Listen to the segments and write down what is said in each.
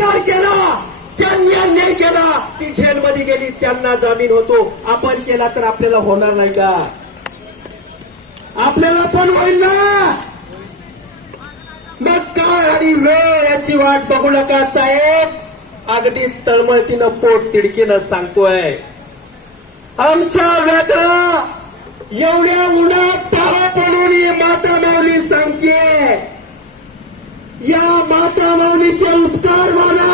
बलात्कार केला, त्यांनी अन्याय केला, ती जेलमध्ये गेली, त्यांना जामीन होतो. आपण केला तर आपल्याला होणार नाही का? आपल्याला पण होईल ना. मग काळ आणि वेळ याची वाट बघू नका साहेब. अगदी तळमळतीनं पोट तिडकीनं सांगतोय. आमच्या व्याघ्रा एवढ्या उन्हात तारा पडून माता माऊली सांगते, या माता माऊलीचे उपकार माना.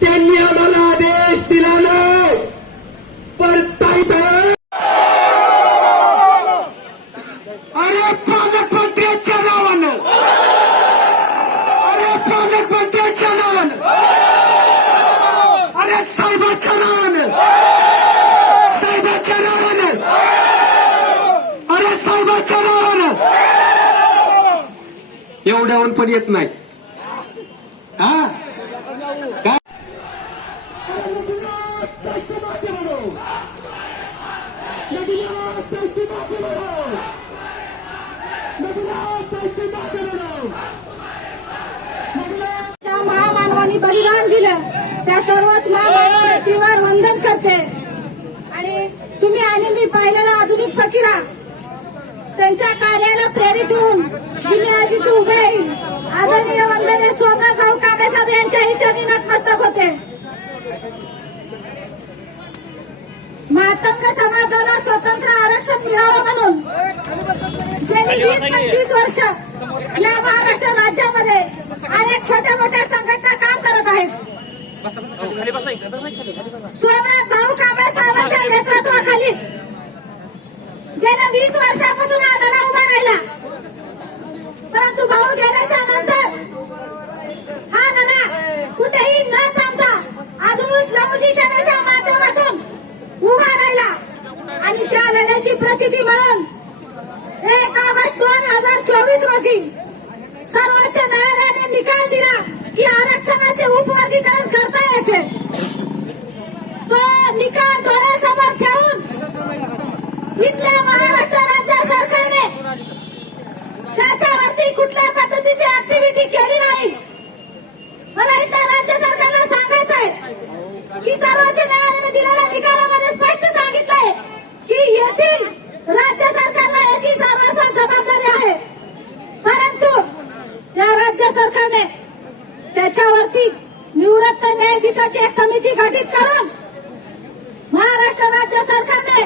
त्यांनी आम्हाला आदेश दिला नाही. पण ताई साहेब, अरे पालकमंत्र्यांच्या नावानं, अरे पालकमंत्र्यांच्या नावानं, अरे साहेबाच्या नावानं, साहेबाच्या नावानं, अरे साहेबाच्या नावानं एवढ्याहून पण येत नाही. हा काय? महामानवांनी बलिदान दिलं त्या सर्वच महामानवांना वंदन करते. आणि तुम्ही आणि मी पाहिलेला आधुनिक फकीरा त्यांच्या कार्याला प्रेरित होऊन जिने आज इथे उभे आहे आदरणीय वंदनीय सोमनाथ भाऊ कांबळे साहेब यांच्याही चरणी नतमस्तक होते. मातंग समाजाला स्वतंत्र आरक्षण मिळावं म्हणून गेली 20-25 वर्ष या महाराष्ट्र राज्यामध्ये अनेक छोट्या मोठ्या संघटना काम करत आहेत. सोमनाथ भाऊ कांबळे साहेबांच्या नेतृत्वाखाली गेल्या 20 वर्षापासून हा लढा उभा राहिला. परंतु भाऊ गेल्याच्या नंतर हा लढा कुठेही न थांबता आधुनिक लघुशिक्षणाच्या माध्यमातून उभा राहिला. आणि त्या लढ्याची प्रचिती म्हणून 1 ऑगस्ट 2024 रोजी सर्वोच्च न्यायालयाने निकाल दिला की आरक्षणाचे उपवर्गीकरण करता येते. तो निकाल डोळ्यासमोर ठेवून इथल्या महाराष्ट्र राज्य सरकारने त्याच्यावरती कुठल्या पद्धतीची ऍक्टिव्हिटी केली नाही. मला इथल्या राज्य सरकारला सांगायचं आहे की सर्वोच्च न्यायालयाने दिलेल्या निकालामध्ये स्पष्ट सांगितलंय की येथील राज्य सरकारला याची सर्वस्व जबाबदारी आहे. परंतु या राज्य सरकारने त्याच्यावरती निवृत्त न्यायाधीशाची एक समिती गठीत करून महाराष्ट्र राज्य सरकारने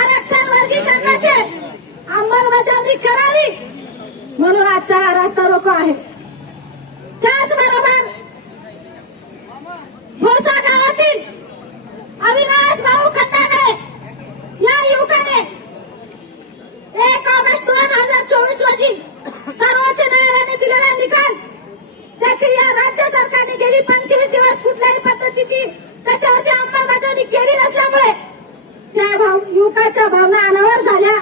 आरक्षण वर्गीकरणाचे अंमलबजावणी करावी म्हणून आजचा हा रास्ता रोको आहे. त्याचबरोबर भोसा गावातील अविनाश भाऊ खंडागळे या युवकाने 1 ऑगस्ट 2024 रोजी सर्वोच्च न्यायालयाने दिलेला निकाल त्याची या राज्य सरकारने गेली 25 दिवस कुठल्याही पद्धतीची त्याच्यावरती अंमलबजावणी केली नसल्यामुळे त्या युवकाच्या भावना अनावर झाल्या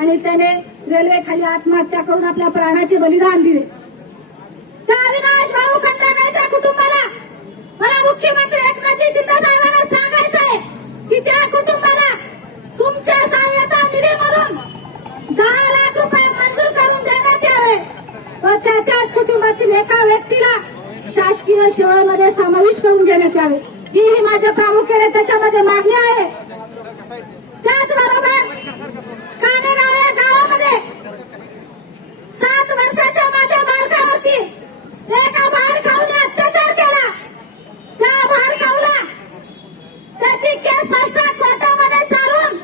आणि त्याने रेल्वे खाली आत्महत्या करून आपल्या प्राणाचे बलिदान दिले. त्या अविनाश भाऊ खंडागळेच्या कुटुंबाला मला मुख्यमंत्री एकनाथ शिंदे साहेबांना सांगायचं आहे की त्या कुटुंबाला तुमच्या सहाय्यता निधीमधून 10 लाख रुपये मंजूर करून देण्यात यावे व त्याच्याच कुटुंबातील एका व्यक्तीला शासकीय सेवेमध्ये समाविष्ट करून घेण्यात यावे. ही माझ्या प्रामुख्याने त्याच्यामध्ये मागणी आहे. त्याचबरोबर कानेगाव या गावामध्ये 7 वर्षाच्या माझ्या बालकावरती एका बाळखाऊने अत्याचार केला. त्या बाळखाऊला त्याची केस फास्ट ट्रॅक कोर्टामध्ये चालवून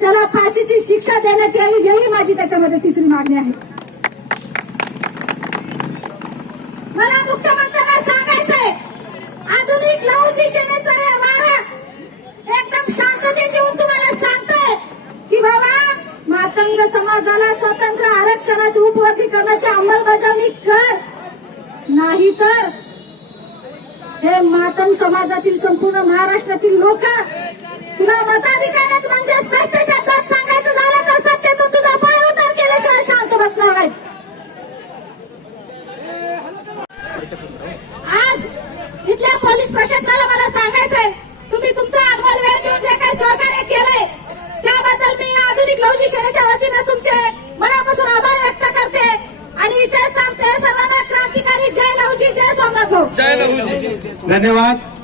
त्याला फाशीची शिक्षा देण्यात यावी ही माझी त्याच्यामध्ये तिसरी मागणी आहे. मला मुख्यमंत्र्यांना सांगायचंय आधुनिक लघुशिक्षणाचा या वारा एकदम शांततेत येऊन तुम्हाला सांगतोय की बाबा मातंग समाजाला स्वतंत्र आरक्षणाचे उपवर्गीकरणाची अंमलबजावणी कर, नाही तर हे मातंग समाजातील संपूर्ण महाराष्ट्रातील लोक तुला मताधिकारच म्हणजे स्पष्ट शब्दात सांगायचं झालं तर सत्तेतून तुझा पाय उतार केल्याशिवाय शांत बसणार नाहीत. आज इथल्या पोलीस प्रशासनाला मला सांगायचंय तुम्ही तुमचा अनमोल वेळ देऊन जे काही सहकार्य केलंय त्याबद्दल मी आधुनिक लघुशिक्षणाच्या वतीने तुमचे मनापासून आभार व्यक्त करते आणि इथेच थांबते. सर्वांना क्रांतिकारी सोमनाथ भाऊ. धन्यवाद.